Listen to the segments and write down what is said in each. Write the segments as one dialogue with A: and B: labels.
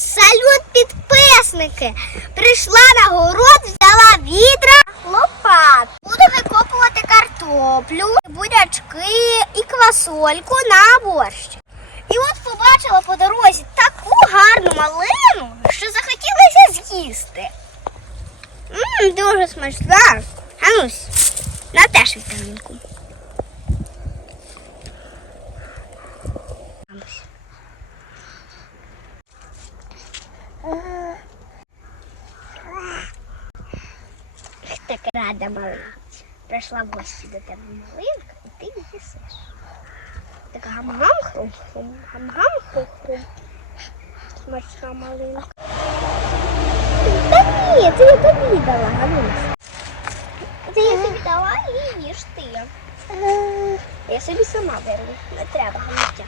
A: Салют, підписники! Прийшла на город, взяла відра, лопат. Буду викопувати картоплю, бурячки і квасольку на борщ. І от побачила по дорозі таку гарну малину, що захотілося з'їсти. Мм, дуже смачна. Ганусь, на теж вітамінку. Ганусь. Так рада малинка. Прийшла в гості до тебе малинка, і ти її їсиш. Так гам-гам хрум-хрум, гам-гам хрум-хрум. Смачна малинка. Та ні, це я тобі дала, Ганусь. Це я тобі дала і їж ти. Я собі сама вирву. Не треба, Гануся.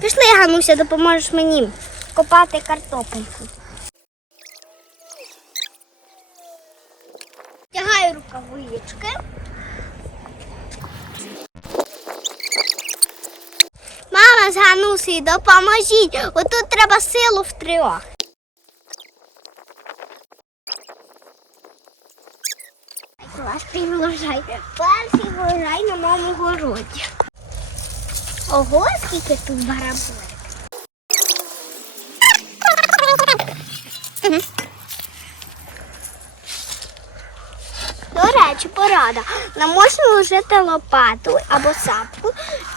A: Пішли, Гануся, допоможеш мені копати картопельку. Рукавички. Мама з Ганусею, допоможіть. Отут треба силу в трьох. Перший врожай. Перший врожай на моєму городі. Ого, скільки тут бараболів. До порада. Нам можна вжити лопату або сапку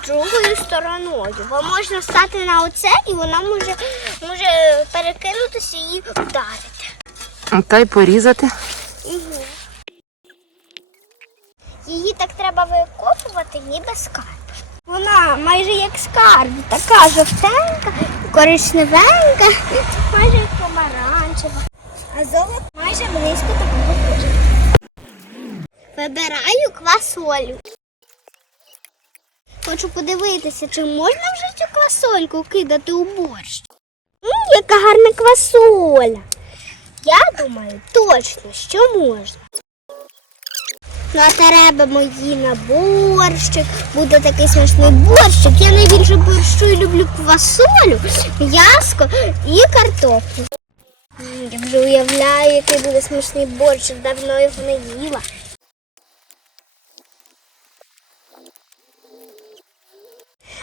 A: другою стороною, бо можна стати на оце і вона може, може перекинутися і вдарити.
B: Та й порізати.
A: Угу. Її так треба викопувати, ніби скарб. Вона майже як скарб, така жовтенька, коричневенька, майже як помаранчева. А золото майже близько такого кольору. Вибираю квасолю. Хочу подивитися, чи можна вже цю квасольку кидати у борщ. М, яка гарна квасоля. Я думаю, точно, що можна. Ну, а треба мої на борщик. Буде такий смачний борщик. Я найбільше борщу і люблю квасолю, м'яско і картоплю. Я вже уявляю, який буде смачний борщик, давно його не їла.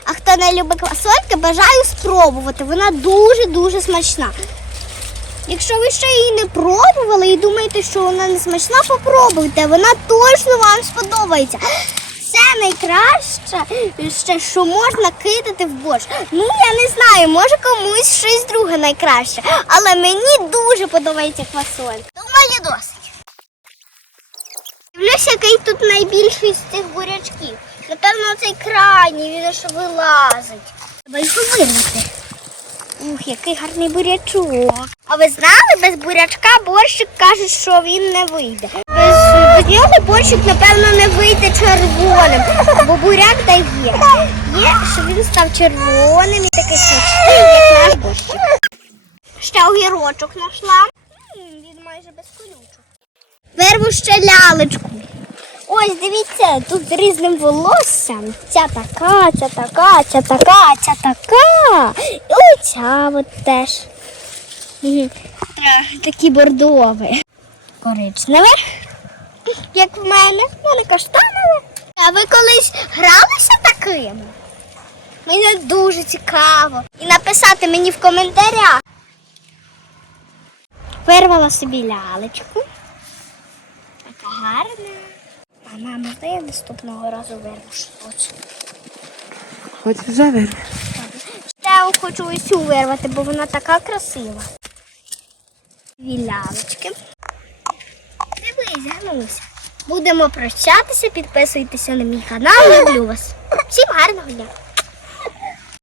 A: А хто не любить квасольки, бажаю спробувати. Вона дуже-дуже смачна. Якщо ви ще її не пробували і думаєте, що вона не смачна, попробуйте. Вона точно вам сподобається. Це найкраще, ще, що можна кидати в борщ. Ну, я не знаю, може комусь щось друге найкраще. Але мені дуже подобається квасолька. Думаю, досить. Дивлюся, який тут найбільший з цих бурячків. Напевно, цей крайній, він аж вилазить. Треба його вирвати. Ух, який гарний бурячок. А ви знали, без бурячка борщик кажуть, що він не вийде. Без, без нього борщик, напевно, не вийде червоним, бо буряк дає. Є, що він став червоним і такий смачний, як наш борщик. Ще огірочок знайшла. Він майже без колючок. Вирву ще лялечку. Ось дивіться, тут з різним волоссям. Ця така, ця така, ця така, ця така. І оця от теж. Такі бордові. Коричневе, як в мене. В мене каштанове. А ви колись гралися такими? Мені дуже цікаво. І написати мені в коментарях. Вирвала собі лялечку. Така гарна. Мама, то я наступного разу вирву щось.
B: Хоч вже вирве.
A: Я хочу ось цю вирвати, бо вона така красива. Дві лялечки. Дивись, Гануся. Будемо прощатися, підписуйтеся на мій канал. Люблю вас. Всім гарного дня!